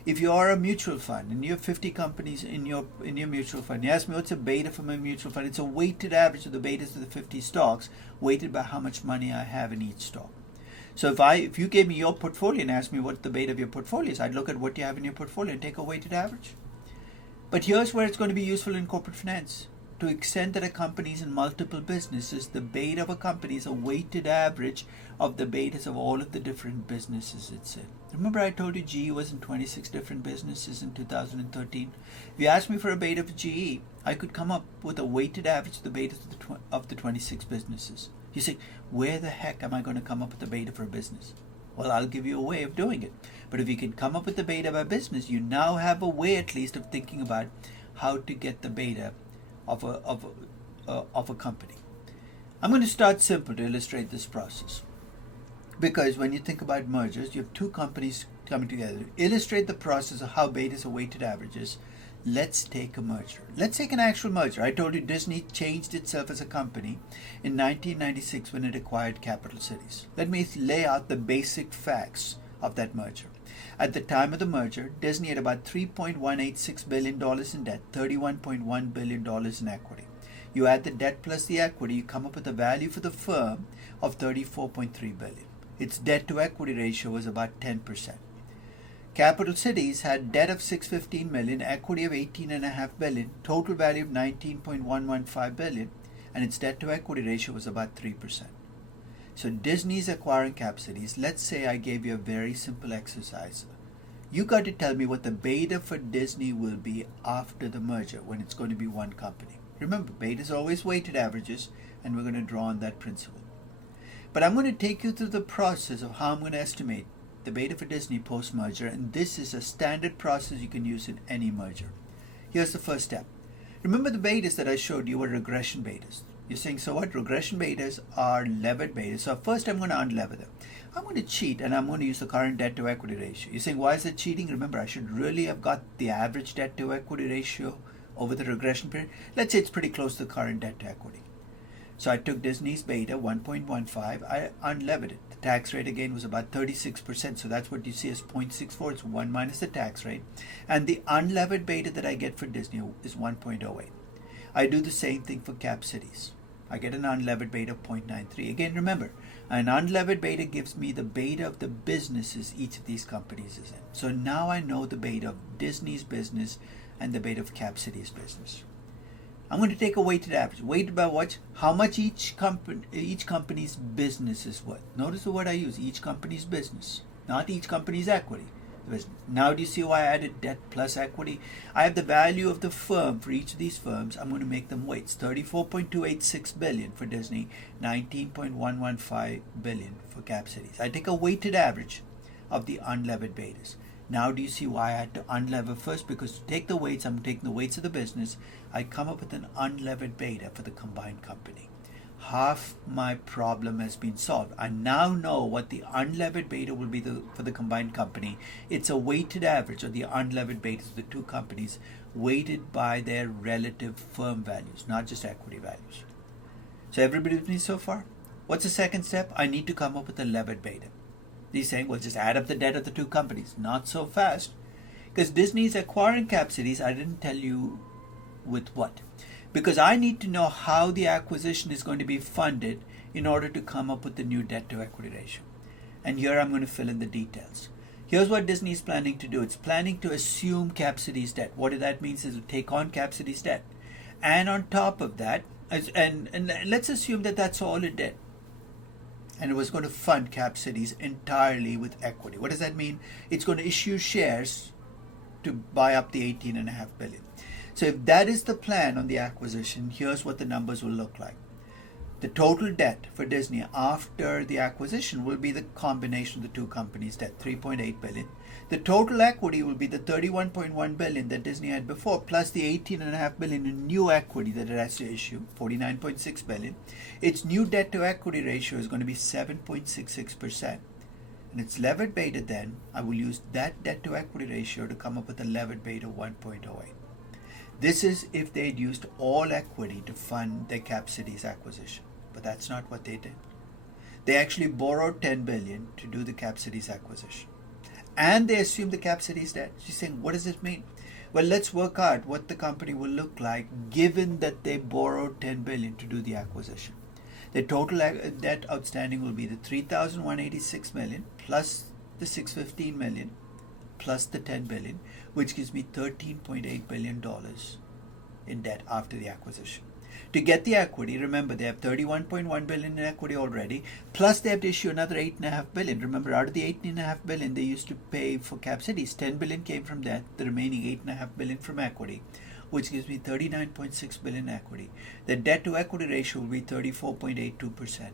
If you are a mutual fund and you have 50 companies in your mutual fund, you ask me what's a beta for my mutual fund? It's a weighted average of the betas of the 50 stocks, weighted by how much money I have in each stock. So if you gave me your portfolio and asked me what the beta of your portfolio is, I'd look at what you have in your portfolio and take a weighted average. But here's where it's going to be useful in corporate finance. To the extent that a company is in multiple businesses, the beta of a company is a weighted average of the betas of all of the different businesses it's in. Remember I told you GE was in 26 different businesses in 2013? If you asked me for a beta of GE, I could come up with a weighted average of the betas of the 26 businesses. You say, where the heck am I going to come up with a beta for a business? Well, I'll give you a way of doing it. But if you can come up with the beta of a business, you now have a way at least of thinking about how to get the beta of a company. I'm going to start simple to illustrate this process. Because when you think about mergers, you have two companies coming together. To illustrate the process of how betas are weighted averages, let's take a merger. Let's take an actual merger. I told you Disney changed itself as a company in 1996 when it acquired Capital Cities. Let me lay out the basic facts of that merger. At the time of the merger, Disney had about $3.186 billion in debt, $31.1 billion in equity. You add the debt plus the equity, you come up with a value for the firm of $34.3 billion. Its debt to equity ratio was about 10%. Capital Cities had debt of $615 million, equity of $18.5 billion, total value of $19.115 billion, and its debt to equity ratio was about 3%. So Disney's acquiring Cap Cities. Let's say I gave you a very simple exercise. You got to tell me what the beta for Disney will be after the merger when it's going to be one company. Remember, beta is always weighted averages, and we're going to draw on that principle. But I'm going to take you through the process of how I'm going to estimate the beta for Disney post-merger, and this is a standard process you can use in any merger. Here's the first step. Remember the betas that I showed you were regression betas. You're saying, so what? Regression betas are levered betas. So first I'm going to unlever them. I'm going to cheat, and I'm going to use the current debt to equity ratio. You're saying, why is it cheating? Remember, I should really have got the average debt to equity ratio over the regression period. Let's say it's pretty close to the current debt to equity. So I took Disney's beta, 1.15. I unlevered it. The tax rate again was about 36%. So that's what you see as 0.64. It's 1 minus the tax rate. And the unlevered beta that I get for Disney is 1.08. I do the same thing for cap cities. I get an unlevered beta of 0.93. Again, remember, an unlevered beta gives me the beta of the businesses each of these companies is in. So now I know the beta of Disney's business and the beta of cap city's business. I'm going to take a weighted average. Weighted by what? How much each company's business is worth. Notice the word I use, each company's business, not each company's equity. Now do you see why I added debt plus equity? I have the value of the firm for each of these firms. I'm going to make them weights. 34.286 billion for Disney, 19.115 billion for cap cities. I take a weighted average of the unlevered betas. Now do you see why I had to unlever first? Because to take the weights, I'm taking the weights of the business. I come up with an unlevered beta for the combined company. Half my problem has been solved. I now know what the unlevered beta will be for the combined company. It's a weighted average of the unlevered betas of the two companies, weighted by their relative firm values, not just equity values. So everybody with me so far? What's the second step? I need to come up with a levered beta. He's saying, well, just add up the debt of the two companies. Not so fast. Because Disney's acquiring cap cities, I didn't tell you with what. Because I need to know how the acquisition is going to be funded in order to come up with the new debt to equity ratio. And here I'm going to fill in the details. Here's what Disney is planning to do. It's planning to assume cap cities debt. What that means is to take on cap cities debt. And on top of that, and let's assume that that's all it did. And it was going to fund cap cities entirely with equity. What does that mean? It's going to issue shares to buy up the 18.5 billion. So if that is the plan on the acquisition, here's what the numbers will look like. The total debt for Disney after the acquisition will be the combination of the two companies' debt, 3.8 billion. The total equity will be the 31.1 billion that Disney had before, plus the 18.5 billion in new equity that it has to issue, 49.6 billion. Its new debt to equity ratio is going to be 7.66%. And its levered beta then, I will use that debt to equity ratio to come up with a levered beta of 1.08. This is if they'd used all equity to fund their cap cities acquisition. But that's not what they did. They actually borrowed 10 billion to do the cap cities acquisition. And they assumed the cap cities debt. She's saying, what does it mean? Well, let's work out what the company will look like given that they borrowed 10 billion to do the acquisition. The total debt outstanding will be the 3,186 million plus the 615 million plus the 10 billion, which gives me $13.8 billion in debt after the acquisition. To get the equity, remember they have 31.1 billion in equity already, plus they have to issue another 8.5 billion. Remember, out of the 8.5 billion they used to pay for cap cities, 10 billion came from debt, the remaining 8.5 billion from equity, which gives me 39.6 billion equity. The debt to equity ratio will be 34.82%.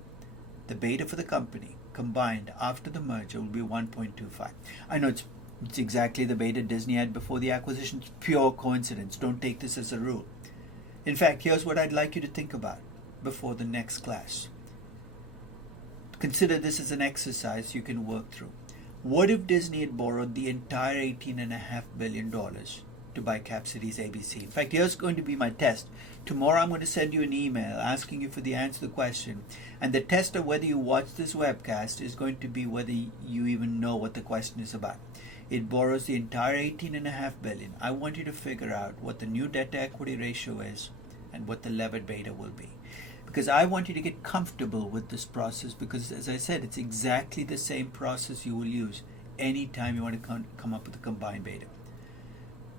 The beta for the company combined after the merger will be 1.25. I know it's exactly the beta Disney had before the acquisition. It's pure coincidence. Don't take this as a rule. In fact, here's what I'd like you to think about before the next class. Consider this as an exercise you can work through. What if Disney had borrowed the entire $18.5 billion to buy cap cities ABC? In fact, here's going to be my test. Tomorrow I'm going to send you an email asking you for the answer to the question. And the test of whether you watch this webcast is going to be whether you even know what the question is about. It borrows the entire 18.5 billion. I want you to figure out what the new debt to equity ratio is and what the levered beta will be. Because I want you to get comfortable with this process, because as I said, it's exactly the same process you will use anytime you want to come up with a combined beta.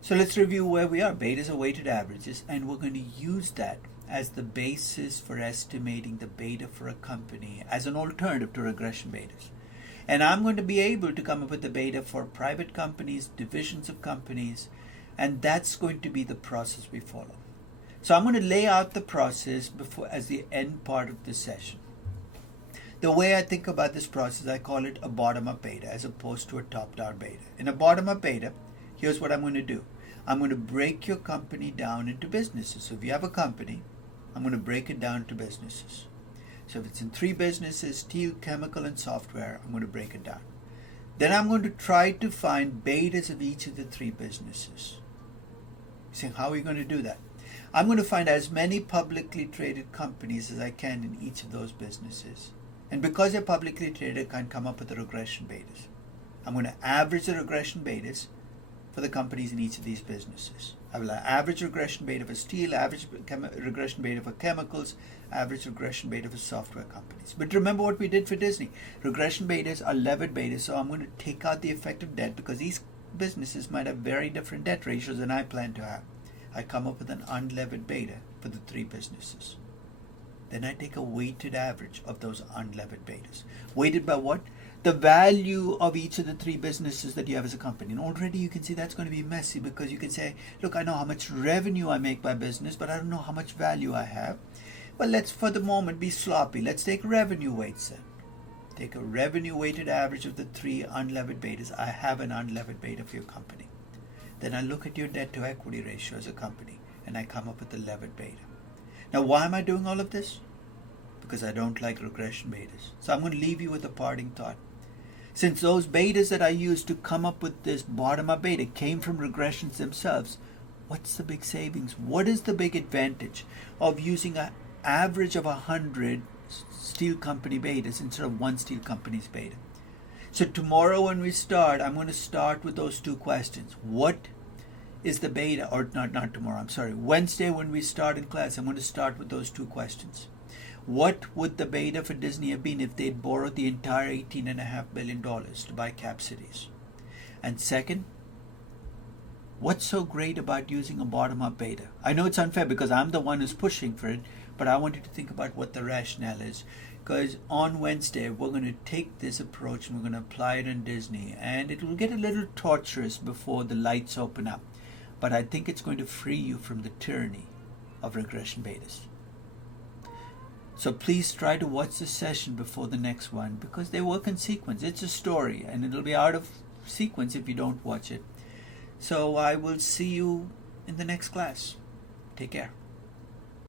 So let's review where we are. Betas are weighted averages, and we're going to use that as the basis for estimating the beta for a company as an alternative to regression betas. And I'm going to be able to come up with the beta for private companies, divisions of companies, and that's going to be the process we follow. So I'm going to lay out the process before as the end part of this session. The way I think about this process, I call it a bottom-up beta as opposed to a top-down beta. In a bottom-up beta, here's what I'm going to do. I'm going to break your company down into businesses. So if you have a company, I'm going to break it down into businesses. So if it's in 3 businesses, steel, chemical, and software, I'm going to break it down. Then I'm going to try to find betas of each of the 3 businesses. You say, how are you going to do that? I'm going to find as many publicly traded companies as I can in each of those businesses. And because they're publicly traded, I can come up with the regression betas. I'm going to average the regression betas for the companies in each of these businesses. I will average regression beta for steel, average regression beta for chemicals, average regression beta for software companies. But remember what we did for Disney. Regression betas are levered betas, so I'm going to take out the effect of debt because these businesses might have very different debt ratios than I plan to have. I come up with an unlevered beta for the 3 businesses. Then I take a weighted average of those unlevered betas. Weighted by what? The value of each of the 3 businesses that you have as a company. And already you can see that's going to be messy because you can say, look, I know how much revenue I make by business, but I don't know how much value I have. Well, let's for the moment be sloppy. Let's take revenue weights then. Take a revenue weighted average of the 3 unlevered betas. I have an unlevered beta for your company. Then I look at your debt to equity ratio as a company and I come up with a levered beta. Now, why am I doing all of this? Because I don't like regression betas. So I'm going to leave you with a parting thought. Since those betas that I used to come up with this bottom-up beta came from regressions themselves, what's the big savings? What is the big advantage of using an average of 100 steel company betas instead of one steel company's beta? So tomorrow when we start, I'm going to start with those 2 questions. What is the beta, or not tomorrow, I'm sorry, Wednesday when we start in class, I'm going to start with those 2 questions. What would the beta for Disney have been if they'd borrowed the entire $18.5 billion to buy cap cities? And second, what's so great about using a bottom-up beta? I know it's unfair because I'm the one who's pushing for it, but I want you to think about what the rationale is. Because on Wednesday, we're going to take this approach and we're going to apply it in Disney. And it will get a little torturous before the lights open up. But I think it's going to free you from the tyranny of regression betas. So please try to watch the session before the next one because they work in sequence. It's a story and it'll be out of sequence if you don't watch it. So I will see you in the next class. Take care.